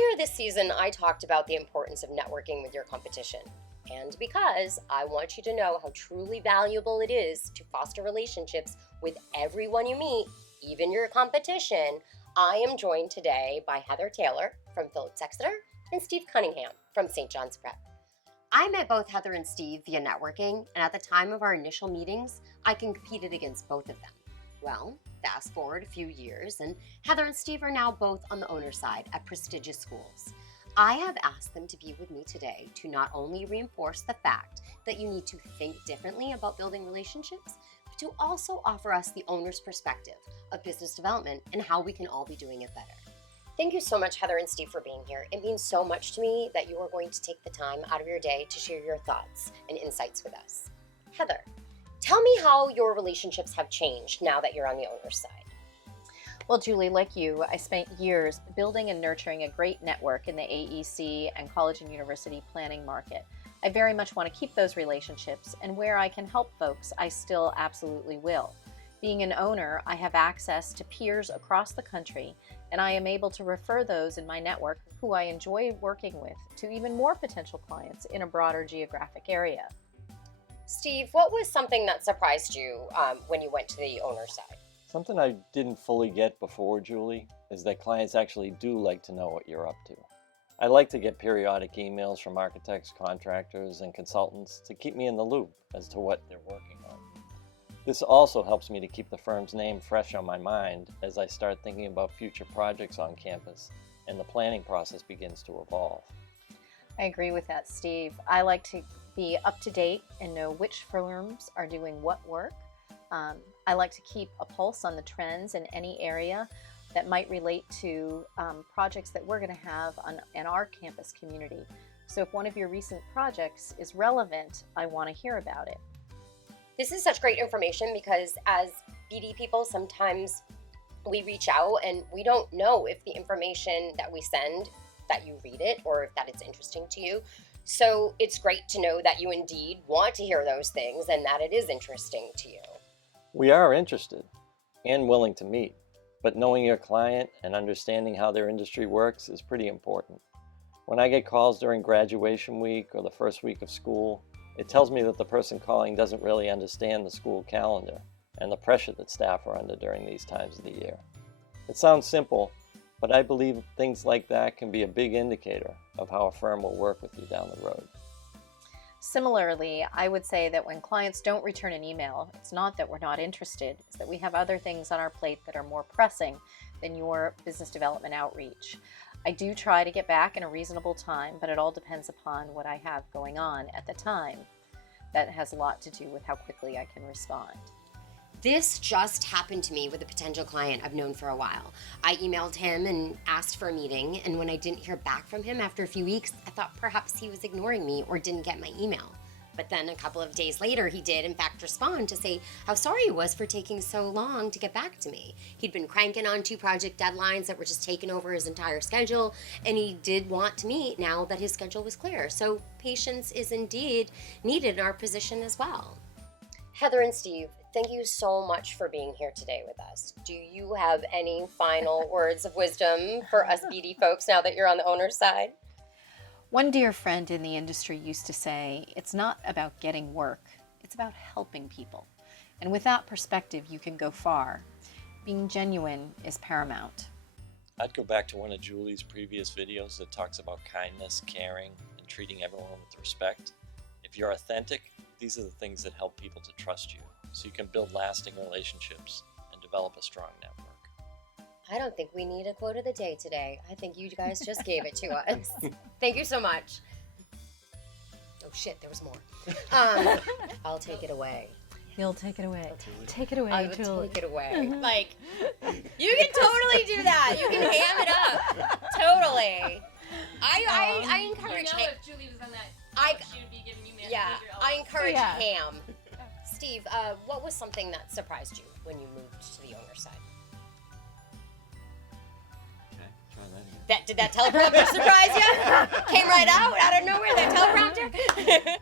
Earlier this season, I talked about the importance of networking with your competition. And because I want you to know how truly valuable it is to foster relationships with everyone you meet, even your competition, I am joined today by Heather Taylor from Phillips Exeter and Steve Cunningham from St. John's Prep. I met both Heather and Steve via networking, and at the time of our initial meetings, I competed against both of them. Well, fast forward a few years, and Heather and Steve are now both on the owner side at prestigious schools. I have asked them to be with me today to not only reinforce the fact that you need to think differently about building relationships, but to also offer us the owner's perspective of business development and how we can all be doing it better. Thank you so much, Heather and Steve, for being here. It means so much to me that you are going to take the time out of your day to share your thoughts and insights with us. Heather, tell me how your relationships have changed now that you're on the owner's side. Well, Julie, like you, I spent years building and nurturing a great network in the AEC and college and university planning market. I very much want to keep those relationships, and where I can help folks, I still absolutely will. Being an owner, I have access to peers across the country, and I am able to refer those in my network who I enjoy working with to even more potential clients in a broader geographic area. Steve, what was something that surprised you when you went to the owner's side? Something I didn't fully get before, Julie, is that clients actually do like to know what you're up to. I like to get periodic emails from architects, contractors, and consultants to keep me in the loop as to what they're working on. This also helps me to keep the firm's name fresh on my mind as I start thinking about future projects on campus and the planning process begins to evolve. I agree with that, Steve. I like to be up to date and know which firms are doing what work. I like to keep a pulse on the trends in any area that might relate to projects that we're going to have in our campus community. So if one of your recent projects is relevant, I want to hear about it. This is such great information because as BD people, sometimes we reach out and we don't know if the information that we send, that you read it or if that it's interesting to you. So it's great to know that you indeed want to hear those things and that it is interesting to you. We are interested and willing to meet, but knowing your client and understanding how their industry works is pretty important. When I get calls during graduation week or the first week of school, it tells me that the person calling doesn't really understand the school calendar and the pressure that staff are under during these times of the year. It sounds simple, but I believe things like that can be a big indicator of how a firm will work with you down the road. Similarly, I would say that when clients don't return an email, it's not that we're not interested, it's that we have other things on our plate that are more pressing than your business development outreach. I do try to get back in a reasonable time, but it all depends upon what I have going on at the time. That has a lot to do with how quickly I can respond. This just happened to me with a potential client I've known for a while. I emailed him and asked for a meeting, and when I didn't hear back from him after a few weeks, I thought perhaps he was ignoring me or didn't get my email. But then a couple of days later, he did in fact respond to say how sorry he was for taking so long to get back to me. He'd been cranking on 2 project deadlines that were just taking over his entire schedule, and he did want to meet now that his schedule was clear. So patience is indeed needed in our position as well. Heather and Steve, thank you so much for being here today with us. Do you have any final words of wisdom for us BD folks now that you're on the owner's side? One dear friend in the industry used to say, it's not about getting work, it's about helping people. And with that perspective, you can go far. Being genuine is paramount. I'd go back to one of Julie's previous videos that talks about kindness, caring, and treating everyone with respect. If you're authentic, these are the things that help people to trust you, so you can build lasting relationships and develop a strong network. I don't think we need a quote of the day today. I think you guys just gave it to us. Thank you so much. Oh shit, there was more. I'll take it away. You'll take it away. Take it away, I will Julie. take it away. Like, you can totally do that. You can ham it up. Totally. I encourage You know, if Julie was on that, she would be giving you I encourage Yeah. ham. Steve, what was something that surprised you when you moved to the owner's side? Okay, try that again. Did that teleprompter surprise you? Came right out of nowhere, that teleprompter?